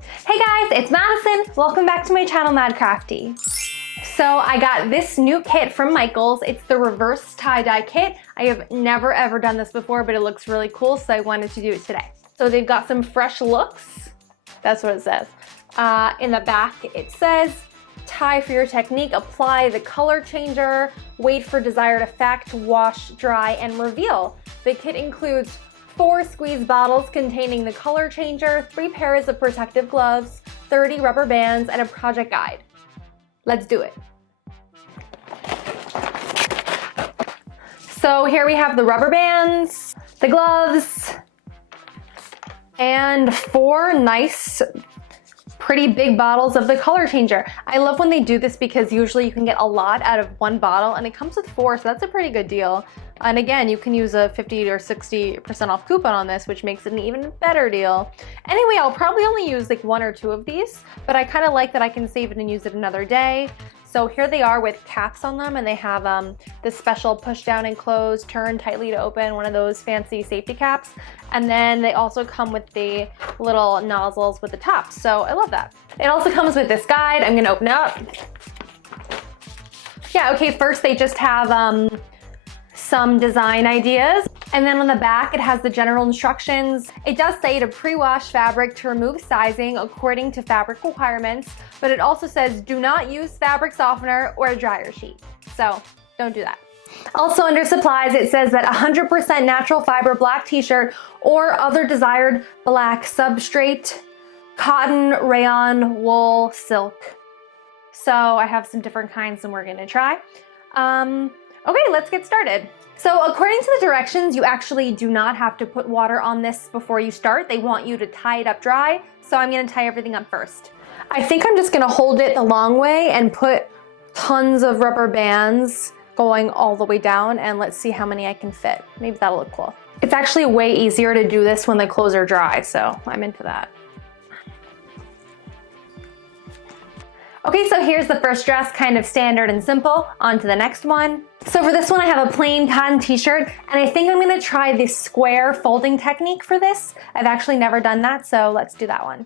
Hey guys, it's Madison. Welcome back to my channel, MaddCrafty. So I got this new kit from Michaels. It's the reverse tie-dye kit. I have never ever done this before, but it looks really cool, so I wanted to do it today. So they've got some fresh looks. That's what it says. In the back it says, tie for your technique, apply the color changer, wait for desired effect, wash, dry, and reveal. The kit includes 4 squeeze bottles containing the color changer, 3 pairs of protective gloves, 30 rubber bands, and a project guide. Let's do it. So here we have the rubber bands, the gloves, and 4 nice, pretty big bottles of the color changer. I love when they do this because usually you can get a lot out of 1 bottle, and it comes with 4, so that's a pretty good deal. And again, you can use a 50 or 60% off coupon on this, which makes it an even better deal. Anyway, I'll probably only use like 1 or 2 of these, but I kind of like that I can save it and use it another day. So here they are with caps on them, and they have this special push down and close, turn tightly to open, one of those fancy safety caps. And then they also come with the little nozzles with the tops, so I love that. It also comes with this guide. I'm gonna open it up. Yeah, okay, first they just have some design ideas. And then on the back, it has the general instructions. It does say to pre-wash fabric to remove sizing according to fabric requirements, but it also says do not use fabric softener or a dryer sheet. So don't do that. Also under supplies, it says that 100% natural fiber black t-shirt or other desired black substrate, cotton, rayon, wool, silk. So I have some different kinds and we're gonna try. Okay, let's get started. So according to the directions, you actually do not have to put water on this before you start. They want you to tie it up dry, so I'm gonna tie everything up first. I think I'm just gonna hold it the long way and put tons of rubber bands going all the way down, and let's see how many I can fit. Maybe that'll look cool. It's actually way easier to do this when the clothes are dry, so I'm into that. Okay, so here's the first dress, kind of standard and simple. On to the next one. So for this one, I have a plain cotton t-shirt, and I think I'm gonna try this square folding technique for this. I've actually never done that, so let's do that one.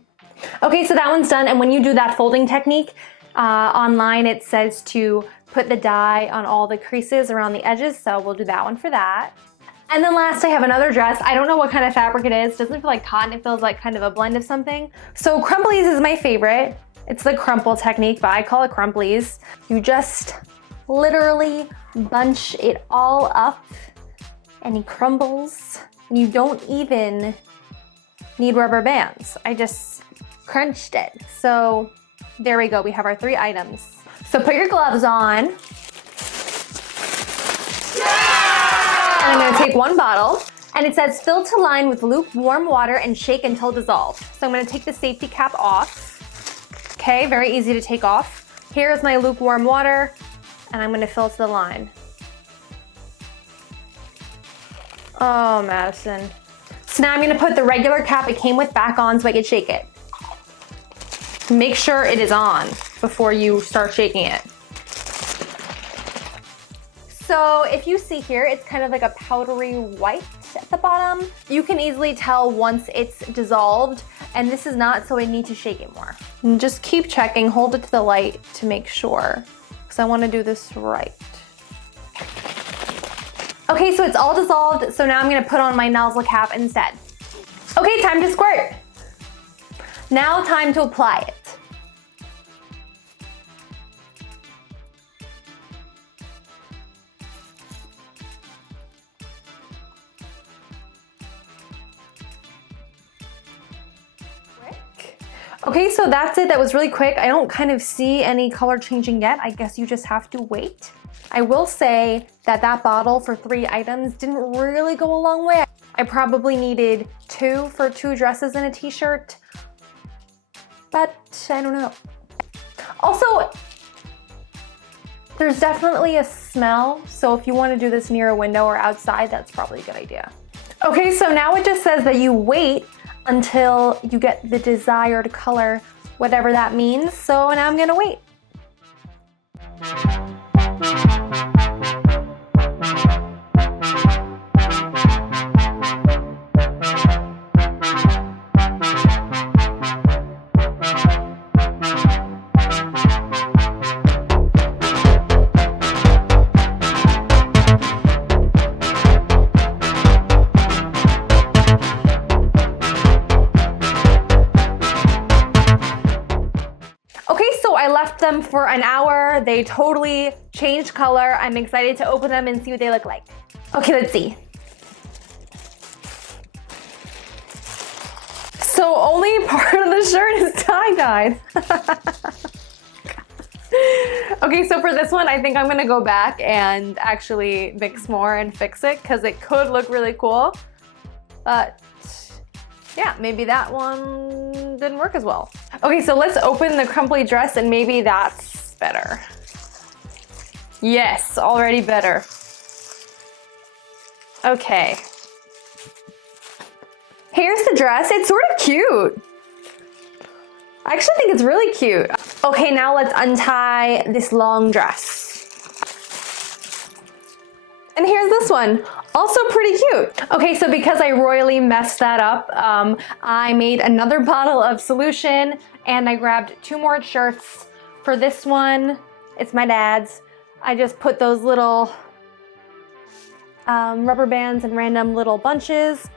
Okay, so that one's done, and when you do that folding technique, online it says to put the dye on all the creases around the edges, so we'll do that one for that. And then last I have another dress. I don't know what kind of fabric it is. It doesn't feel like cotton, it feels like kind of a blend of something. So crumplies is my favorite. It's the crumple technique, but I call it crumplies. You just literally bunch it all up and it crumbles. And you don't even need rubber bands. I just crunched it. So there we go, we have our 3 items. So put your gloves on. And I'm gonna take 1 bottle, and it says fill to line with lukewarm water and shake until dissolved. So I'm gonna take the safety cap off. Okay, very easy to take off. Here's my lukewarm water, and I'm gonna fill to the line. Oh, Madison. So now I'm gonna put the regular cap it came with back on so I can shake it. Make sure it is on before you start shaking it. So if you see here, it's kind of like a powdery white at the bottom. You can easily tell once it's dissolved, and this is not, so I need to shake it more. And just keep checking, hold it to the light to make sure, because I want to do this right. Okay, so it's all dissolved, so now I'm gonna put on my nozzle cap instead. Okay, time to squirt. Now time to apply it. Okay, so that's it. That was really quick. I don't kind of see any color changing yet. I guess you just have to wait. I will say that that bottle for 3 items didn't really go a long way. I probably needed 2 for 2 dresses and a t-shirt, but I don't know. Also, there's definitely a smell, so if you want to do this near a window or outside, that's probably a good idea. Okay, so now it just says that you wait until you get the desired color, whatever that means. So now I'm gonna wait. I left them for an hour. They totally changed color. I'm excited to open them and see what they look like. Okay, let's see. So only part of the shirt is tie-dyed. Okay, so for this one, I think I'm gonna go back and actually mix more and fix it because it could look really cool. But yeah, maybe that one didn't work as well. Okay, so let's open the crumply dress and maybe that's better. Yes, already better. Okay. Here's the dress. It's sort of cute. I actually think it's really cute. Okay, now let's untie this long dress. And here's this one, also pretty cute. Okay, so because I royally messed that up, I made another bottle of solution and I grabbed 2 more shirts. For this one, it's my dad's. I just put those little rubber bands in random little bunches.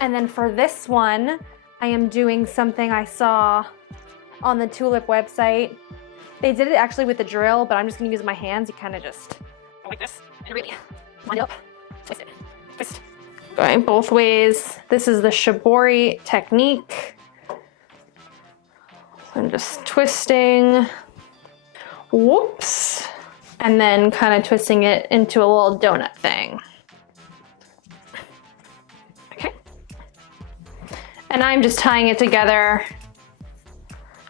And then for this one, I am doing something I saw on the Tulip website. They did it actually with a drill, but I'm just gonna use my hands. You kind of just go like this and really wind it up, twist it, twist. Going both ways. This is the shibori technique. I'm just twisting, whoops, and then kind of twisting it into a little donut thing. Okay. And I'm just tying it together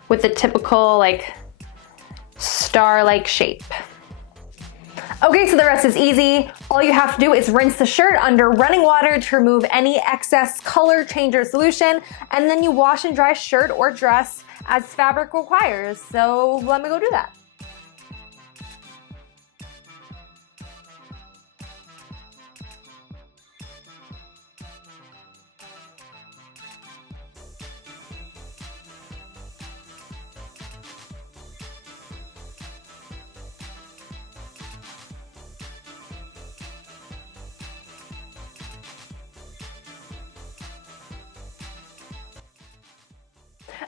with the typical like star-like shape. Okay, so the rest is easy. All you have to do is rinse the shirt under running water to remove any excess color changer solution, and then you wash and dry shirt or dress as fabric requires. So let me go do that.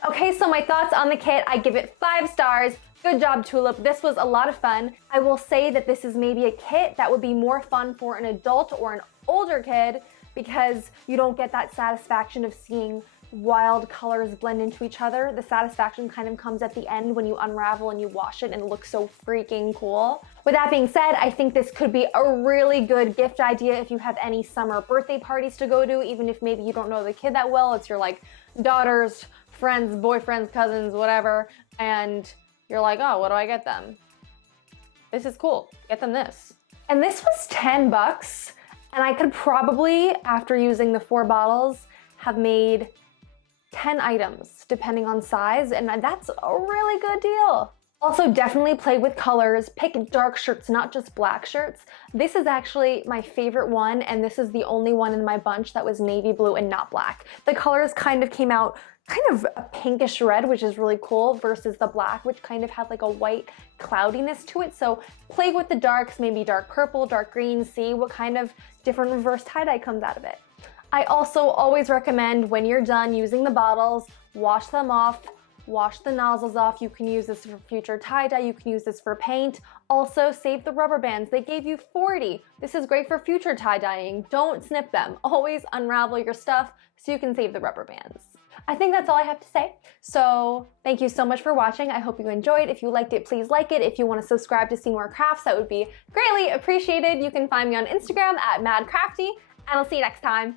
Okay, so my thoughts on the kit, I give it 5 stars. Good job, Tulip. This was a lot of fun. I will say that this is maybe a kit that would be more fun for an adult or an older kid because you don't get that satisfaction of seeing wild colors blend into each other. The satisfaction kind of comes at the end when you unravel and you wash it and it looks so freaking cool. With that being said, I think this could be a really good gift idea if you have any summer birthday parties to go to, even if maybe you don't know the kid that well. It's your like daughter's friends, boyfriends, cousins, whatever, and you're like, oh, what do I get them? This is cool, get them this. And this was 10 bucks, and I could probably, after using the 4 bottles, have made 10 items, depending on size, and that's a really good deal. Also, definitely play with colors, pick dark shirts, not just black shirts. This is actually my favorite one, and this is the only one in my bunch that was navy blue and not black. The colors kind of came out kind of a pinkish red, which is really cool, versus the black, which kind of had like a white cloudiness to it. So play with the darks, maybe dark purple, dark green, see what kind of different reverse tie-dye comes out of it. I also always recommend when you're done using the bottles, wash them off, wash the nozzles off. You can use this for future tie-dye, you can use this for paint. Also, save the rubber bands. They gave you 40. This is great for future tie-dyeing. Don't snip them. Always unravel your stuff so you can save the rubber bands. I think that's all I have to say. So thank you so much for watching. I hope you enjoyed. If you liked it, please like it. If you want to subscribe to see more crafts, that would be greatly appreciated. You can find me on Instagram at MaddCrafty, and I'll see you next time.